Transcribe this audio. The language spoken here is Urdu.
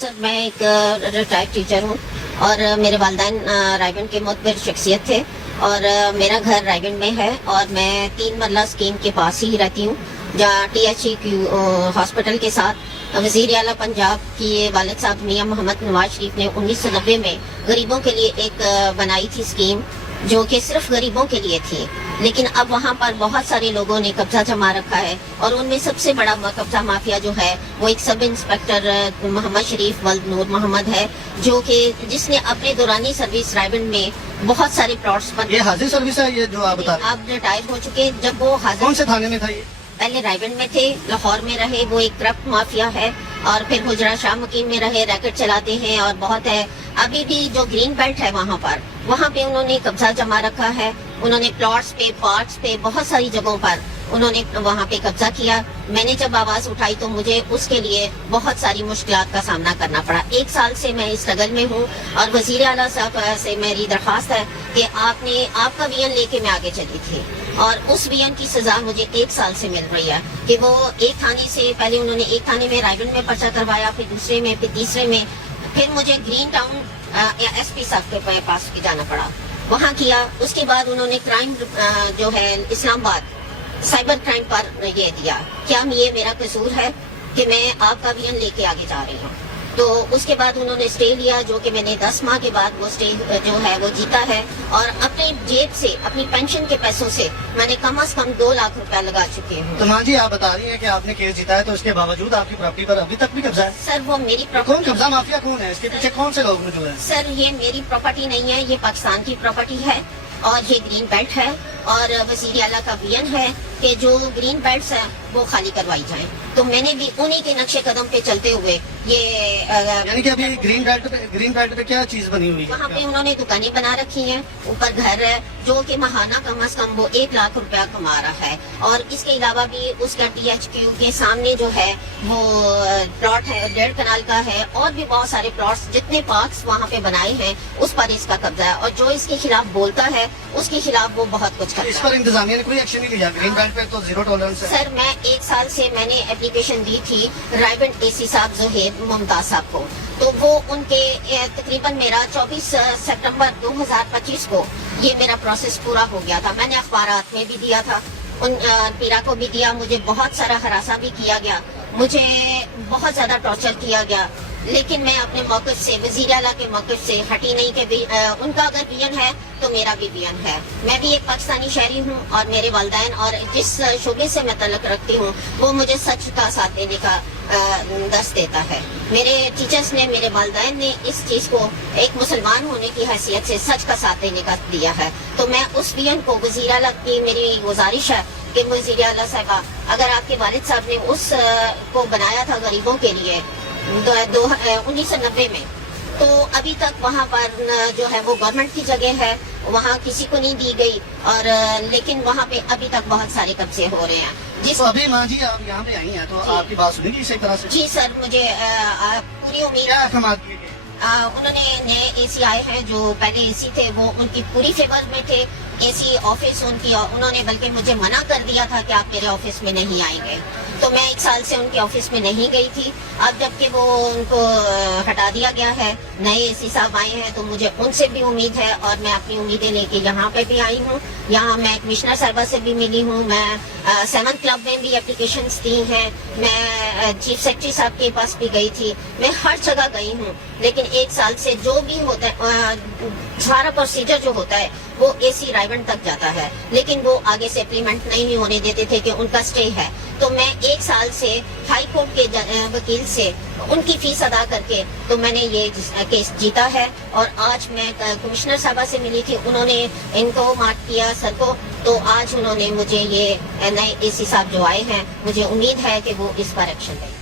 سر میں ایک ریٹائرڈ ٹیچر ہوں اور میرے والدین رائیگنج کے معتبر شخصیت تھے اور میرا گھر رائیگنج میں ہے اور میں 3 مرلہ اسکیم کے پاس ہی رہتی ہوں جہاں THEQ ہاسپٹل کے ساتھ وزیر اعلیٰ پنجاب کی والد صاحب میاں محمد نواز شریف نے 1990 میں غریبوں کے لیے ایک بنائی تھی اسکیم جو کہ صرف غریبوں کے لیے تھی، لیکن اب وہاں پر بہت سارے لوگوں نے قبضہ جما رکھا ہے اور ان میں سب سے بڑا قبضہ مافیا جو ہے وہ ایک سب انسپیکٹر محمد شریف ولد نور محمد ہے، جو کہ جس نے اپنے دورانی سروس رائیگنج میں بہت سارے پلاٹس پر یہ حاضر سروس ہے، یہ جو آپ بتا رہے ہیں آپ ریٹائر ہو چکے، جب وہ حاضر کون سے تھانے میں تھا یہ؟ پہلے رائیگنج میں تھے، لاہور میں رہے، وہ ایک کرپٹ مافیا ہے، اور پھر گجرا شاہ مقیم میں رہے، ریکٹ چلاتے ہیں اور بہت ہے۔ ابھی بھی جو گرین بیلٹ ہے وہاں پہ انہوں نے قبضہ جما رکھا ہے، انہوں نے پلاٹس پہ، پارکس پہ، بہت ساری جگہوں پر انہوں نے وہاں پہ قبضہ کیا۔ میں نے جب آواز اٹھائی تو مجھے اس کے لیے بہت ساری مشکلات کا سامنا کرنا پڑا۔ 1 سال سے میں اس اسٹرگل میں ہوں اور وزیر اعلیٰ صاحب سے میری درخواست ہے کہ آپ کا وین لے کے میں آگے چلی تھی اور اس وین کی سزا مجھے 1 سال سے مل رہی ہے کہ وہ ایک تھانے سے پہلے انہوں نے ایک تھانے میں رائیگنج میں پرچہ کروایا، پھر دوسرے میں، پھر تیسرے میں، پھر مجھے گرین ٹاؤن SP صاحب کے پاس جانا پڑا، وہاں کیا۔ اس کے بعد انہوں نے کرائم جو ہے اسلام آباد سائبر کرائم پر یہ دیا، کیا یہ میرا قصور ہے کہ میں آپ کا وین لے کے آگے جا رہی ہوں؟ تو اس کے بعد انہوں نے اسٹے لیا، جو کہ میں نے 10 ماہ کے بعد وہ اسٹے جو ہے وہ جیتا ہے، اور اپنے جیب سے، اپنی پینشن کے پیسوں سے میں نے کم از کم 2 لاکھ روپے لگا چکی ہوں۔ تو ماں جی آپ بتا رہی ہیں کہ آپ نے کیس جیتا ہے تو اس کے باوجود آپ کی پراپرٹی پر ابھی تک بھی قبضہ ہے؟ سر وہ میری کون پراپرٹی، قبضہ مافیا کون ہے؟ اس کے پیچھے کون سے لوگ موجود ہیں؟ سر یہ میری پراپرٹی نہیں ہے، یہ پاکستان کی پراپرٹی ہے اور یہ گرین بیلٹ ہے اور وزیر اعلیٰ کا وین ہے کہ جو گرین بیلٹس ہیں وہ خالی کروائی جائیں۔ تو میں نے بھی انہی کے نقش قدم پہ چلتے ہوئے یہ یعنی کہ ابھی گرین بیلٹ پہ کیا چیز بنی ہوئی ہے؟ وہاں پہ انہوں نے دکانیں بنا رکھی ہیں، اوپر گھر ہے جو کہ ماہانہ کم از کم وہ 1 لاکھ روپیہ کما رہا ہے، اور اس کے علاوہ بھی اس کا THQ کے سامنے جو ہے وہ پلاٹ ہے 1.5 کنال کا ہے، اور بھی بہت سارے پلاٹس، جتنے پارکس وہاں پہ بنائے ہیں اس پر اس کا قبضہ ہے، اور جو اس کے خلاف بولتا ہے اس کے خلاف وہ بہت کچھ کرتا اس ہے۔ پر انتظامیہ نے کوئی ایکشن نہیں لیا؟ گرین بیلٹ پہ تو زیرو ٹالرنس ہے۔ سر میں 1 سال سے میں نے اپلیکیشن دی تھی رائیگنج AC صاحب زہیر ممتاز صاحب کو، تو وہ ان کے تقریباً میرا 24 سپٹمبر 2025 کو یہ میرا پروسیس پورا ہو گیا تھا۔ میں نے اخبارات میں بھی دیا تھا، ان پیرا کو بھی دیا، مجھے بہت سارا ہراساں بھی کیا گیا، مجھے بہت زیادہ ٹارچر کیا گیا، لیکن میں اپنے موقف سے، وزیر اعلیٰ کے موقف سے ہٹی نہیں کہ ان کا اگر وین ہے تو میرا بھی وین ہے۔ میں بھی ایک پاکستانی شہری ہوں اور میرے والدین اور جس شعبے سے میں تعلق رکھتی ہوں وہ مجھے سچ کا ساتھ دینے کا درس دیتا ہے۔ میرے ٹیچرز نے، میرے والدین نے اس چیز کو ایک مسلمان ہونے کی حیثیت سے سچ کا ساتھ دینے کا دیا ہے، تو میں اس وین کو، وزیر اعلیٰ کی میری گزارش ہے کہ وزیر اعلیٰ صاحبہ اگر آپ کے والد صاحب نے اس کو بنایا تھا غریبوں کے لیے 1990 میں، تو ابھی تک وہاں پر جو ہے وہ گورنمنٹ کی جگہ ہے، وہاں کسی کو نہیں دی گئی، اور لیکن وہاں پہ ابھی تک بہت سارے قبضے ہو رہے ہیں۔ تو ابھی ماں جی آپ یہاں پہ آئی ہیں تو آپ کی بات سنی گی اسی طرح سے؟ جی سر، مجھے پوری امید، کیا احکامات کیے گئے؟ انہوں نے نئے AC آئے ہیں، جو پہلے AC تھے وہ ان کی پوری فیور میں تھے، AC آفس ان کی، انہوں نے بلکہ مجھے منع کر دیا تھا کہ آپ میرے آفس میں نہیں آئیں گے، تو میں 1 سال سے ان کے آفس میں نہیں گئی تھی۔ اب جبکہ وہ ان کو ہٹا دیا گیا ہے، نئے AC صاحب آئے ہیں، تو مجھے ان سے بھی امید ہے اور میں اپنی امیدیں لے کے یہاں پہ بھی آئی ہوں۔ یہاں میں کمشنر صاحبہ سے بھی ملی ہوں، میں 7 کلب میں بھی اپلیکیشنز دی ہیں، میں چیف سیکرٹری صاحب کے پاس بھی گئی تھی، میں ہر جگہ گئی ہوں، لیکن 1 سال سے جو بھی ہوتا ہے سارا پروسیجر جو ہوتا ہے وہ AC رائیگنج تک جاتا ہے، لیکن وہ آگے سے امپلیمنٹ نہیں ہونے دیتے تھے کہ ان کا اسٹے ہے۔ تو میں 1 سال سے ہائی کورٹ کے وکیل سے ان کی فیس ادا کر کے تو میں نے یہ کیس جیتا ہے، اور آج میں کمشنر صاحبہ سے ملی تھی، انہوں نے ان کو مارک کیا سر کو، تو آج انہوں نے مجھے یہ نئے AC صاحب جو آئے ہیں، مجھے امید ہے کہ وہ اس پر ایکشن لیں گے۔